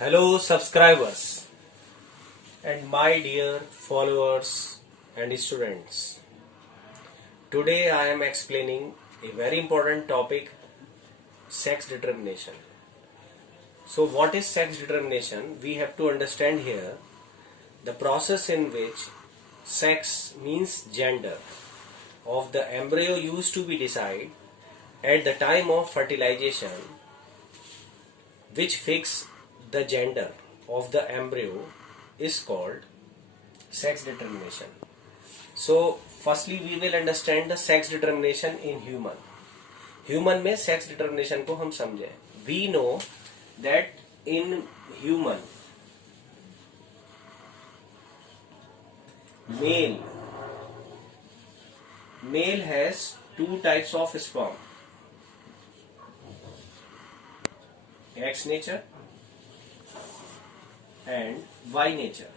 Hello, subscribers, and my dear followers and students. Today I am explaining a very important topic, sex determination. So, what is sex determination? We have to understand here the process in which sex means gender of the embryo used to be decided at the time of fertilization, which fix the gender of the embryo is called sex determination. So, firstly we will understand the sex determination in human. Human में sex determination को हम समझें. We know that in human, male has two types of sperm, X nature and Y nature.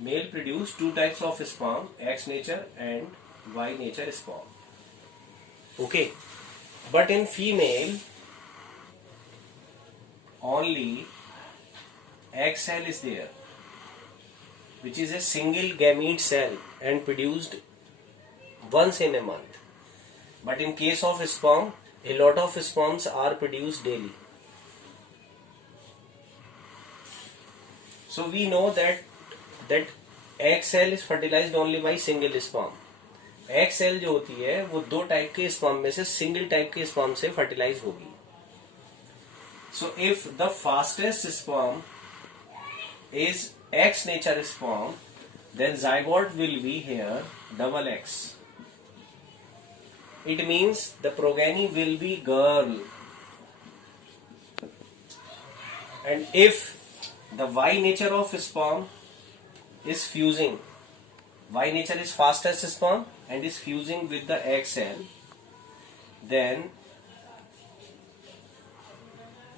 Male produce two types of sperm, X nature and Y nature sperm. Okay, but in female only X cell is there, which is a single gamete cell and produced once in a month. But in case of sperm, a lot of sperms are produced daily. So we know that X cell is fertilized only by single sperm. X cell जो होती है वो दो type के sperm में से single type के sperm से फर्टिलाइज होगी. So if the fastest sperm is X nature sperm, then zygote will be here double X. It means the progeny will be girl. And if the Y nature of sperm is fusing, Y nature is fastest sperm and is fusing with the X cell, then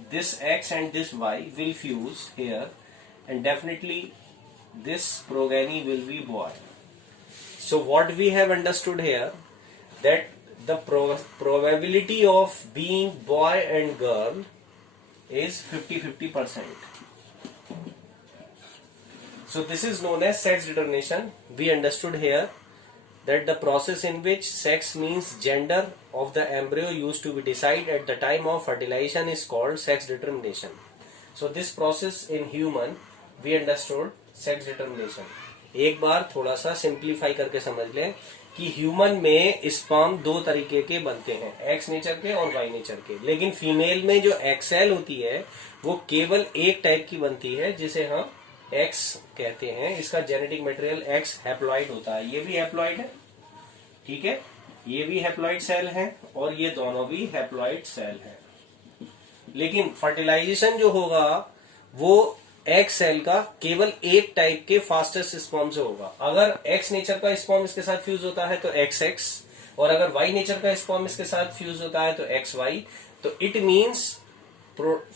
this X and this Y will fuse here and definitely this progeny will be boy. So what we have understood here, that the probability of being boy and girl is 50-50%. So this is known as sex determination. We understood here that the process in which sex means gender of the embryo used to be decided at the time of fertilization is called sex determination. So this process in human we understood sex determination. एक बार थोड़ा सा simplify करके समझ लें कि human में sperm दो तरीके के बनते हैं, एक्स नेचर के और वाई नेचर के. लेकिन फीमेल में जो एक्सेल होती है वो केवल एक टाइप की बनती है जिसे हम एक्स कहते हैं. इसका जेनेटिक मटेरियल एक्स हैप्लॉइड होता है. ये भी हैप्लॉइड है, ठीक है, ये भी हैप्लॉइड सेल है और ये दोनों भी हैप्लॉइड सेल है. लेकिन फर्टिलाइजेशन जो होगा वो एक्स सेल का केवल एक टाइप के फास्टेस्ट स्पर्म से होगा. अगर एक्स नेचर का स्पर्म इसके साथ फ्यूज होता है तो एक्स एक्स, और अगर वाई नेचर का स्पर्म इसके साथ फ्यूज होता है तो एक्स वाई. तो इट मीन्स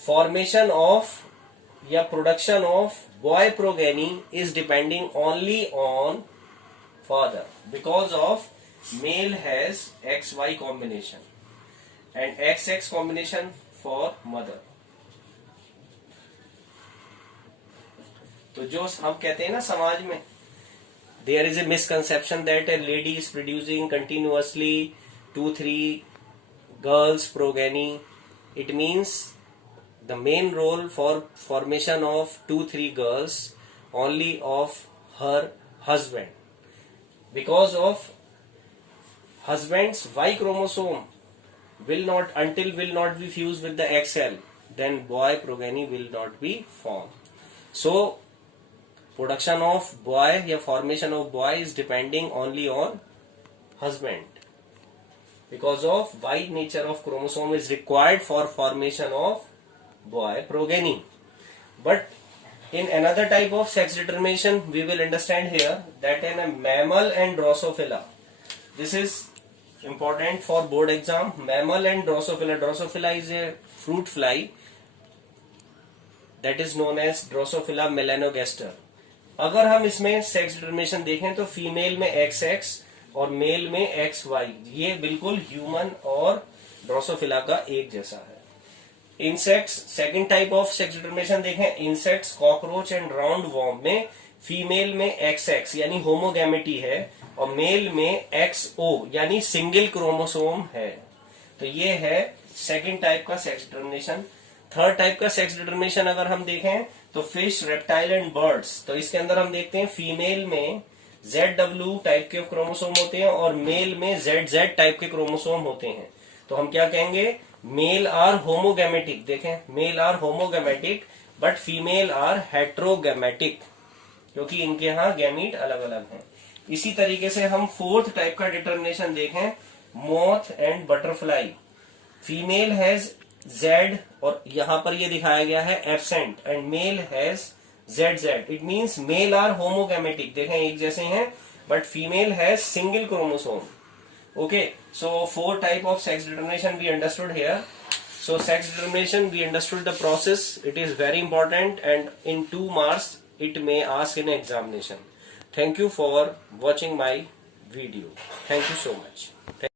फॉर्मेशन ऑफ या production of boy progeny is depending only on father, because of male has XY combination and XX combination for mother. तो जो हम कहते हैं ना समाज में, there is a misconception that a lady is producing continuously 2-3 girls progeny. It means the main role for formation of 2-3 girls only of her husband. Because of husband's Y chromosome will not be fused with the X cell, then boy progeny will not be formed. So production of boy या formation of boy is depending only on husband, because of Y nature of chromosome is required for formation of boy progeny. But in another type of sex determination we will understand here that in a mammal and Drosophila, this is important for board exam. Mammal and Drosophila is a fruit fly that is known as Drosophila melanogaster. अगर हम इसमें sex determination देखें तो female में X X और male में X Y, ये बिल्कुल ह्यूमन और ड्रोसोफिला का एक जैसा है. Insects, second type of sex determination देखें, insects, cockroach and round worm में फीमेल में XX यानी होमोगैमेटी है और मेल में XO यानी सिंगल क्रोमोसोम है। तो ये है सेकंड टाइप का सेक्स डिटर्मिनेशन। थर्ड टाइप का सेक्स डिटर्मिनेशन अगर हम देखें तो फिश, रेप्टाइल एंड बर्ड्स, तो इसके अंदर हम देखते हैं फीमेल में ZW टाइप के क्रोमोसोम होते हैं और मेल में ZZ टाइप के क्रोमोसोम होते हैं। तो हम क्या कहेंगे, मेल आर होमोगैमेटिक। देखें, male are homogametic but female are heterogametic, क्योंकि इनके यहाँ गैमीट अलग अलग हैं। इसी तरीके से हम फोर्थ टाइप का डिटर्मिनेशन देखें, moth and butterfly, female has Z और यहां पर ये दिखाया गया है absent and male has ZZ, it means male are homogametic, देखें एक जैसे हैं but female has single chromosome. Okay, so 4 type of sex determination we understood here. So sex determination we understood the process. It is very important and in 2 marks it may ask in examination. Thank you for watching my video. Thank you so much.